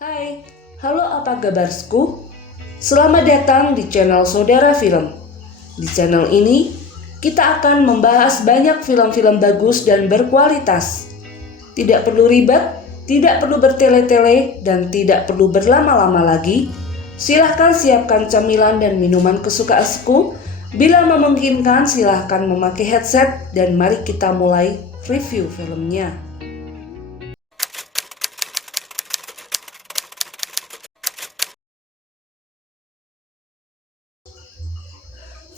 Hai, halo apa kabarsku? Selamat datang di channel Saudara Film. Di channel ini, kita akan membahas banyak film-film bagus dan berkualitas. Tidak perlu ribet, tidak perlu bertele-tele, dan tidak perlu berlama-lama lagi. Silahkan siapkan camilan dan minuman kesukaanku. Bila memungkinkan, silahkan memakai headset dan mari kita mulai review filmnya.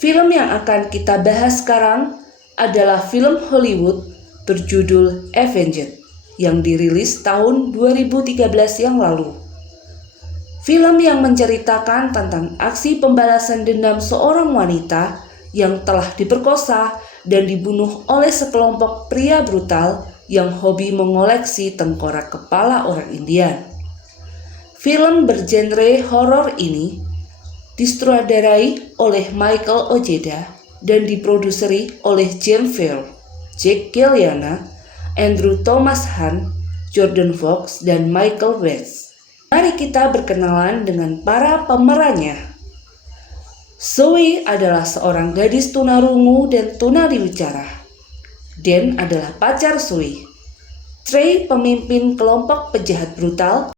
Film yang akan kita bahas sekarang adalah film Hollywood berjudul Avenged yang dirilis tahun 2013 yang lalu. Film yang menceritakan tentang aksi pembalasan dendam seorang wanita yang telah diperkosa dan dibunuh oleh sekelompok pria brutal yang hobi mengoleksi tengkorak kepala orang Indian. Film bergenre horor ini disutradarai oleh Michael Ojeda dan diproduseri oleh James Fair, Jack Gyllenhaal, Andrew Thomas Hunt, Jordan Fox, dan Michael West. Mari kita berkenalan dengan para pemerannya. Zoe adalah seorang gadis tunarungu dan tunawicara. Dan adalah pacar Zoe. Trey pemimpin kelompok penjahat brutal.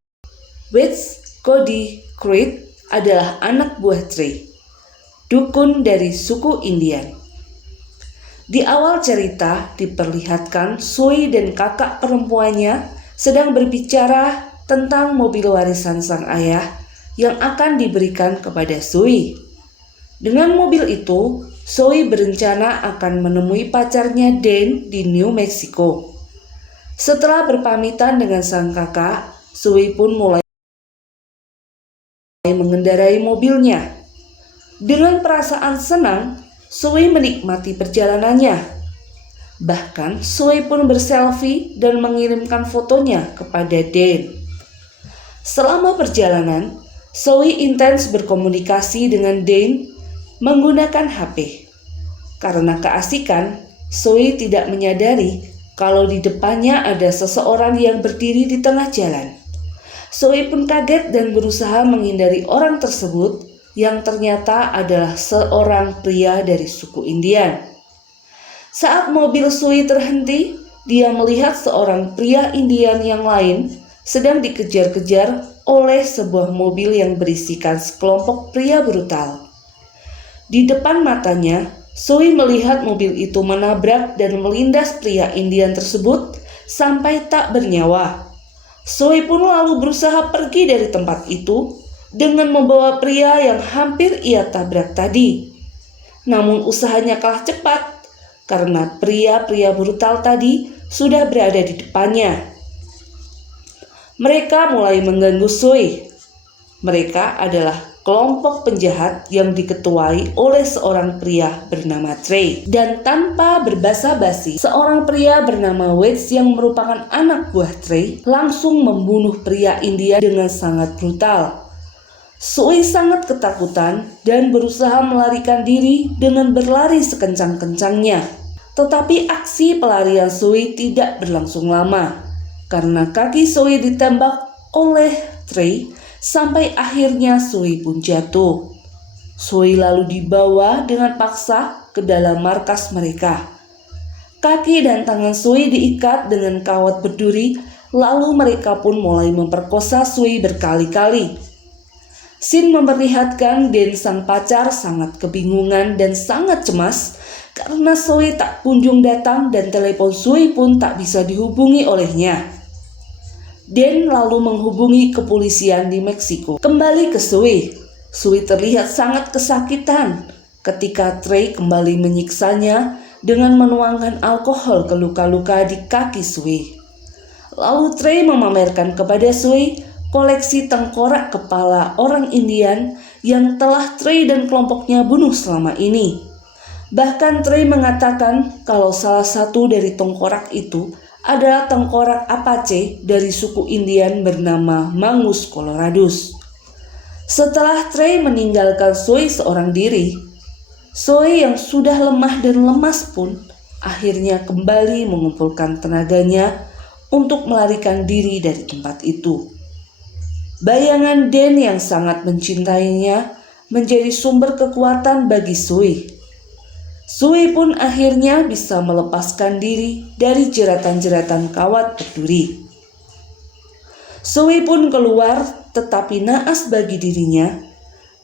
West Cody Creed adalah anak buah Trey, dukun dari suku Indian. Di awal cerita diperlihatkan Zoe dan kakak perempuannya sedang berbicara tentang mobil warisan sang ayah yang akan diberikan kepada Zoe. Dengan mobil itu, Zoe berencana akan menemui pacarnya Dan di New Mexico. Setelah berpamitan dengan sang kakak, Zoe pun mulai mengendarai mobilnya. Dengan perasaan senang, Zoe menikmati perjalanannya. Bahkan Zoe pun berselfie dan mengirimkan fotonya kepada Dan. Selama perjalanan, Zoe intens berkomunikasi dengan Dan menggunakan HP. Karena keasikan, Zoe tidak menyadari kalau di depannya ada seseorang yang berdiri di tengah jalan. Zoe pun kaget dan berusaha menghindari orang tersebut yang ternyata adalah seorang pria dari suku Indian. Saat mobil Zoe terhenti, dia melihat seorang pria Indian yang lain sedang dikejar-kejar oleh sebuah mobil yang berisikan sekelompok pria brutal. Di depan matanya, Zoe melihat mobil itu menabrak dan melindas pria Indian tersebut sampai tak bernyawa. Zoe pun lalu berusaha pergi dari tempat itu dengan membawa pria yang hampir ia tabrak tadi. Namun usahanya kalah cepat karena pria-pria brutal tadi sudah berada di depannya. Mereka mulai mengganggu Zoe. Mereka adalah kelompok penjahat yang diketuai oleh seorang pria bernama Trey. Dan tanpa berbasa-basi, seorang pria bernama West yang merupakan anak buah Trey langsung membunuh pria India dengan sangat brutal. Zoe sangat ketakutan dan berusaha melarikan diri dengan berlari sekencang-kencangnya. Tetapi aksi pelarian Zoe tidak berlangsung lama karena kaki Zoe ditembak oleh Trey sampai akhirnya Zoe pun jatuh. Zoe lalu dibawa dengan paksa ke dalam markas mereka. Kaki dan tangan Zoe diikat dengan kawat berduri, lalu mereka pun mulai memperkosa Zoe berkali-kali. Scene memperlihatkan Dan sang pacar sangat kebingungan dan sangat cemas karena Zoe tak kunjung datang dan telepon Zoe pun tak bisa dihubungi olehnya. Dan lalu menghubungi kepolisian di Meksiko. Kembali ke Zoe. Zoe terlihat sangat kesakitan ketika Trey kembali menyiksanya dengan menuangkan alkohol ke luka-luka di kaki Zoe. Lalu Trey memamerkan kepada Zoe koleksi tengkorak kepala orang Indian yang telah Trey dan kelompoknya bunuh selama ini. Bahkan Trey mengatakan kalau salah satu dari tengkorak itu adalah tengkorak Apache dari suku Indian bernama Mangus Coloradus. Setelah Trey meninggalkan Zoe seorang diri, Zoe yang sudah lemah dan lemas pun akhirnya kembali mengumpulkan tenaganya untuk melarikan diri dari tempat itu. Bayangan Den yang sangat mencintainya menjadi sumber kekuatan bagi Sui. Sui pun akhirnya bisa melepaskan diri dari jeratan-jeratan kawat berduri. Sui pun keluar, tetapi naas bagi dirinya.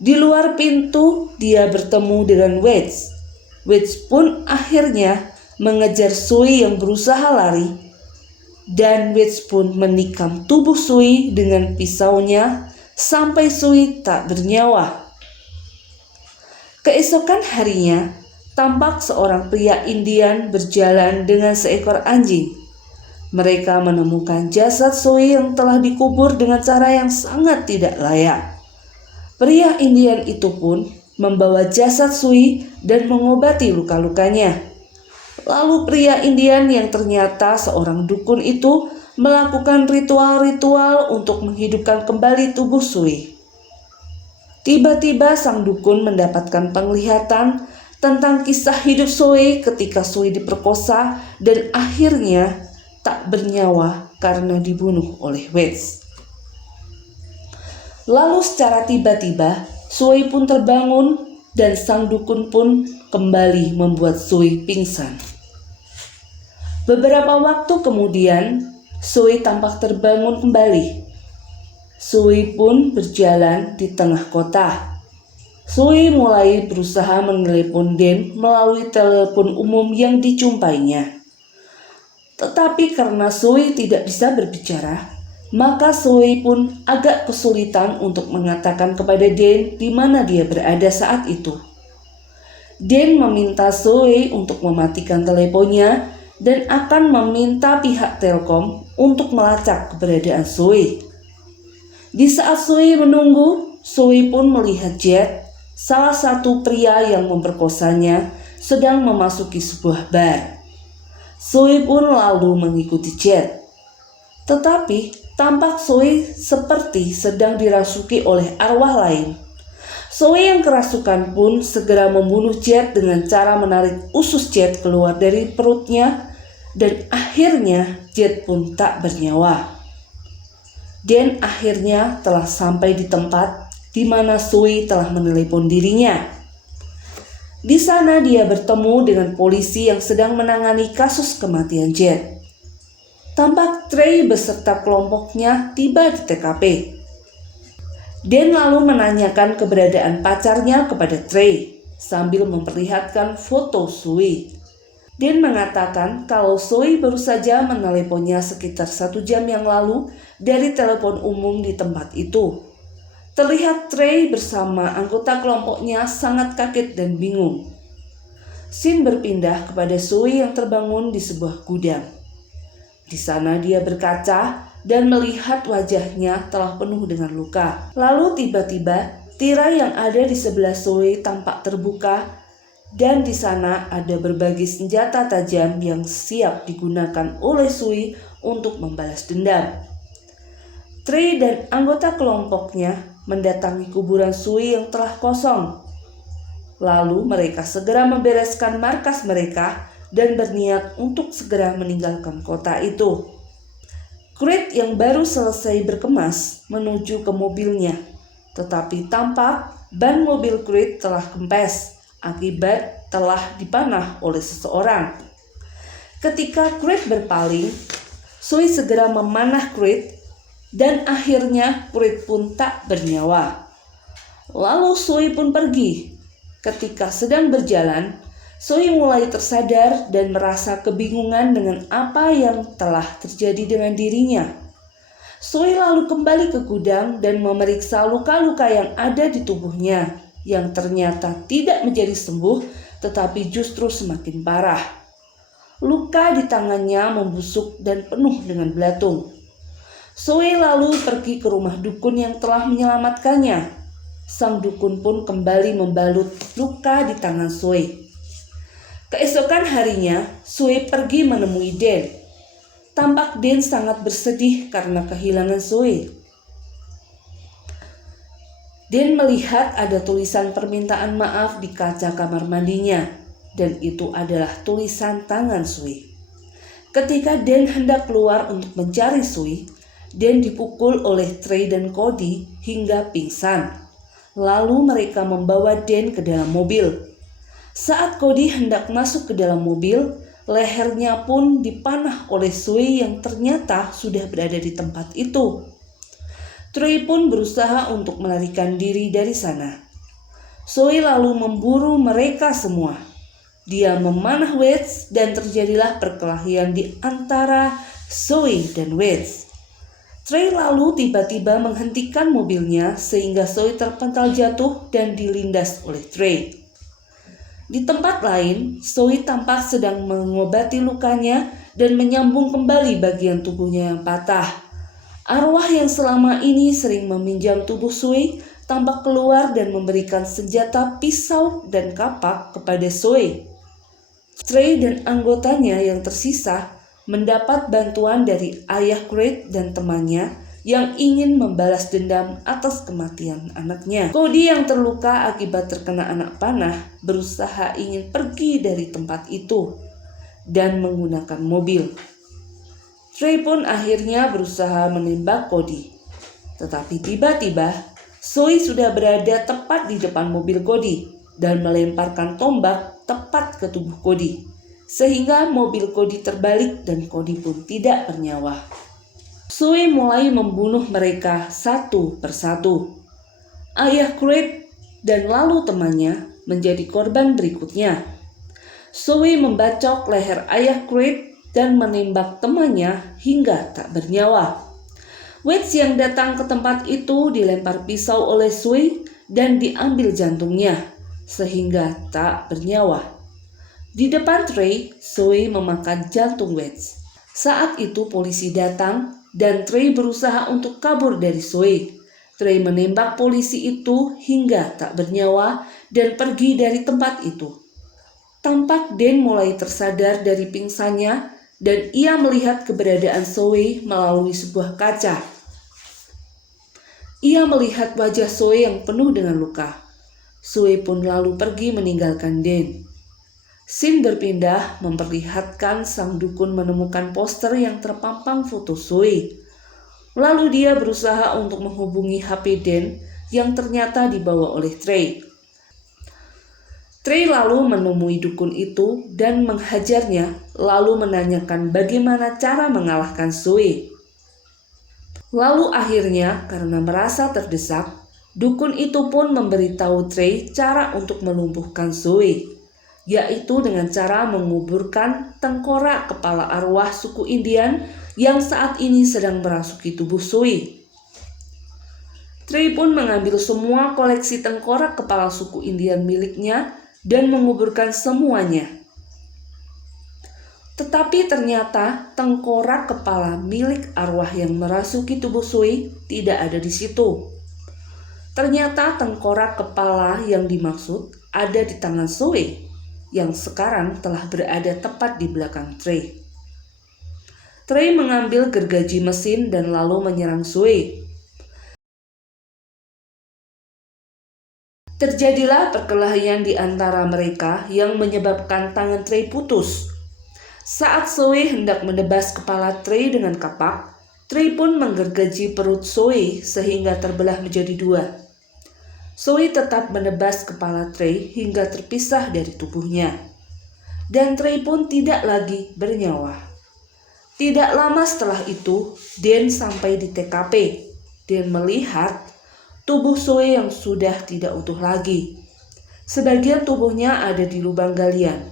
Di luar pintu dia bertemu dengan Wedge. Wedge pun akhirnya mengejar Sui yang berusaha lari. Dan Wedge pun menikam tubuh Sui dengan pisaunya sampai Sui tak bernyawa. Keesokan harinya, tampak seorang pria Indian berjalan dengan seekor anjing. Mereka menemukan jasad Sui yang telah dikubur dengan cara yang sangat tidak layak. Pria Indian itu pun membawa jasad Sui dan mengobati luka-lukanya. Lalu pria Indian yang ternyata seorang dukun itu melakukan ritual-ritual untuk menghidupkan kembali tubuh Sui. Tiba-tiba sang dukun mendapatkan penglihatan tentang kisah hidup Sui ketika Sui diperkosa dan akhirnya tak bernyawa karena dibunuh oleh Wedge. Lalu secara tiba-tiba Sui pun terbangun dan sang dukun pun kembali membuat Sui pingsan. Beberapa waktu kemudian, Sui tampak terbangun kembali. Sui pun berjalan di tengah kota. Sui mulai berusaha menelepon Den melalui telepon umum yang dijumpainya. Tetapi karena Sui tidak bisa berbicara, maka Sui pun agak kesulitan untuk mengatakan kepada Den di mana dia berada saat itu. Den meminta Sui untuk mematikan teleponnya dan akan meminta pihak Telkom untuk melacak keberadaan Sui. Di saat Sui menunggu, Sui pun melihat Jet, salah satu pria yang memperkosanya, sedang memasuki sebuah bar. Sui pun lalu mengikuti Jet. Tetapi tampak Sui seperti sedang dirasuki oleh arwah lain. Sui yang kerasukan pun segera membunuh Jet dengan cara menarik usus Jet keluar dari perutnya. Dan akhirnya Jet pun tak bernyawa. Dan akhirnya telah sampai di tempat di mana Sui telah menelepon dirinya. Di sana dia bertemu dengan polisi yang sedang menangani kasus kematian Jet. Tampak Trey beserta kelompoknya tiba di TKP. Dan lalu menanyakan keberadaan pacarnya kepada Trey sambil memperlihatkan foto Sui. Dan mengatakan kalau Sui baru saja meneleponnya sekitar 1 jam yang lalu dari telepon umum di tempat itu. Terlihat Trey bersama anggota kelompoknya sangat kaget dan bingung. Scene berpindah kepada Sui yang terbangun di sebuah gudang. Di sana dia berkaca dan melihat wajahnya telah penuh dengan luka. Lalu tiba-tiba tirai yang ada di sebelah Sui tampak terbuka. Dan di sana ada berbagai senjata tajam yang siap digunakan oleh Sui untuk membalas dendam. Trey dan anggota kelompoknya mendatangi kuburan Sui yang telah kosong. Lalu mereka segera membereskan markas mereka dan berniat untuk segera meninggalkan kota itu. Creed yang baru selesai berkemas menuju ke mobilnya, tetapi tampak ban mobil Creed telah kempes akibat telah dipanah oleh seseorang. Ketika Creed berpaling, Sui segera memanah Creed dan akhirnya Creed pun tak bernyawa. Lalu Sui pun pergi. Ketika sedang berjalan, Sui mulai tersadar dan merasa kebingungan dengan apa yang telah terjadi dengan dirinya. Sui lalu kembali ke gudang dan memeriksa luka-luka yang ada di tubuhnya, yang ternyata tidak menjadi sembuh tetapi justru semakin parah. Luka di tangannya membusuk dan penuh dengan belatung. Sui lalu pergi ke rumah dukun yang telah menyelamatkannya. Sang dukun pun kembali membalut luka di tangan Sui. Keesokan harinya, Sui pergi menemui Den. Tampak Den sangat bersedih karena kehilangan Sui. Den melihat ada tulisan permintaan maaf di kaca kamar mandinya, dan itu adalah tulisan tangan Sui. Ketika Den hendak keluar untuk mencari Sui, dan dipukul oleh Trey dan Cody hingga pingsan. Lalu mereka membawa Dan ke dalam mobil. Saat Cody hendak masuk ke dalam mobil, lehernya pun dipanah oleh Zoe yang ternyata sudah berada di tempat itu. Trey pun berusaha untuk melarikan diri dari sana. Zoe lalu memburu mereka semua. Dia memanah Wedge dan terjadilah perkelahian di antara Zoe dan Wedge. Trey lalu tiba-tiba menghentikan mobilnya sehingga Zoe terpental jatuh dan dilindas oleh Trey. Di tempat lain, Zoe tampak sedang mengobati lukanya dan menyambung kembali bagian tubuhnya yang patah. Arwah yang selama ini sering meminjam tubuh Zoe tampak keluar dan memberikan senjata pisau dan kapak kepada Zoe. Trey dan anggotanya yang tersisa mendapat bantuan dari ayah Creed dan temannya yang ingin membalas dendam atas kematian anaknya. Cody yang terluka akibat terkena anak panah berusaha ingin pergi dari tempat itu dan menggunakan mobil. Trey pun akhirnya berusaha menembak Cody. Tetapi tiba-tiba Zoe sudah berada tepat di depan mobil Cody dan melemparkan tombak tepat ke tubuh Cody. Sehingga mobil Cody terbalik dan Cody pun tidak bernyawa. Zoe mulai membunuh mereka satu persatu. Ayah Creed dan lalu temannya menjadi korban berikutnya. Zoe membacok leher ayah Creed dan menembak temannya hingga tak bernyawa. Wedge yang datang ke tempat itu dilempar pisau oleh Zoe dan diambil jantungnya sehingga tak bernyawa. Di depan Trey, Zoe memakan jantung Wedge. Saat itu polisi datang dan Trey berusaha untuk kabur dari Zoe. Trey menembak polisi itu hingga tak bernyawa dan pergi dari tempat itu. Tampak Dan mulai tersadar dari pingsannya dan ia melihat keberadaan Zoe melalui sebuah kaca. Ia melihat wajah Zoe yang penuh dengan luka. Zoe pun lalu pergi meninggalkan Dan. Scene berpindah memperlihatkan sang dukun menemukan poster yang terpampang foto Zoe. Lalu dia berusaha untuk menghubungi HP Dan yang ternyata dibawa oleh Trey. Trey lalu menemui dukun itu dan menghajarnya, lalu menanyakan bagaimana cara mengalahkan Zoe. Lalu akhirnya karena merasa terdesak, dukun itu pun memberitahu Trey cara untuk melumpuhkan Zoe, yaitu dengan cara menguburkan tengkorak kepala arwah suku Indian yang saat ini sedang merasuki tubuh Zoe. Trey pun mengambil semua koleksi tengkorak kepala suku Indian miliknya dan menguburkan semuanya. Tetapi ternyata tengkorak kepala milik arwah yang merasuki tubuh Zoe tidak ada di situ. Ternyata tengkorak kepala yang dimaksud ada di tangan Zoe yang sekarang telah berada tepat di belakang Trey. Trey mengambil gergaji mesin dan lalu menyerang Zoe. Terjadilah perkelahian di antara mereka yang menyebabkan tangan Trey putus. Saat Zoe hendak menebas kepala Trey dengan kapak, Trey pun menggergaji perut Zoe sehingga terbelah menjadi dua. Zoe tetap menebas kepala Trey hingga terpisah dari tubuhnya. Dan Trey pun tidak lagi bernyawa. Tidak lama setelah itu, Dan sampai di TKP. Dan melihat tubuh Zoe yang sudah tidak utuh lagi. Sebagian tubuhnya ada di lubang galian.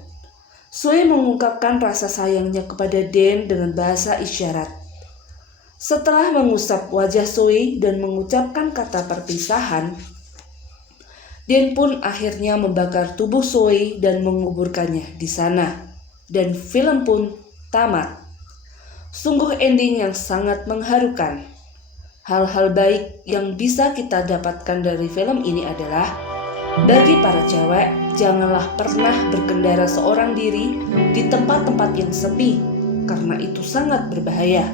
Zoe mengungkapkan rasa sayangnya kepada Dan dengan bahasa isyarat. Setelah mengusap wajah Zoe dan mengucapkan kata perpisahan, Dan pun akhirnya membakar tubuh Zoe dan menguburkannya di sana. Dan film pun tamat. Sungguh ending yang sangat mengharukan. Hal-hal baik yang bisa kita dapatkan dari film ini adalah, bagi para cewek, janganlah pernah berkendara seorang diri di tempat-tempat yang sepi, karena itu sangat berbahaya.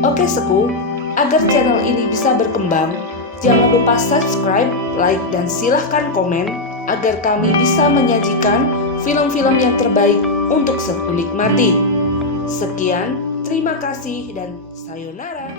Oke Seku, agar channel ini bisa berkembang, jangan lupa subscribe, like, dan silahkan komen agar kami bisa menyajikan film-film yang terbaik untuk Seku nikmati. Sekian, terima kasih dan sayonara.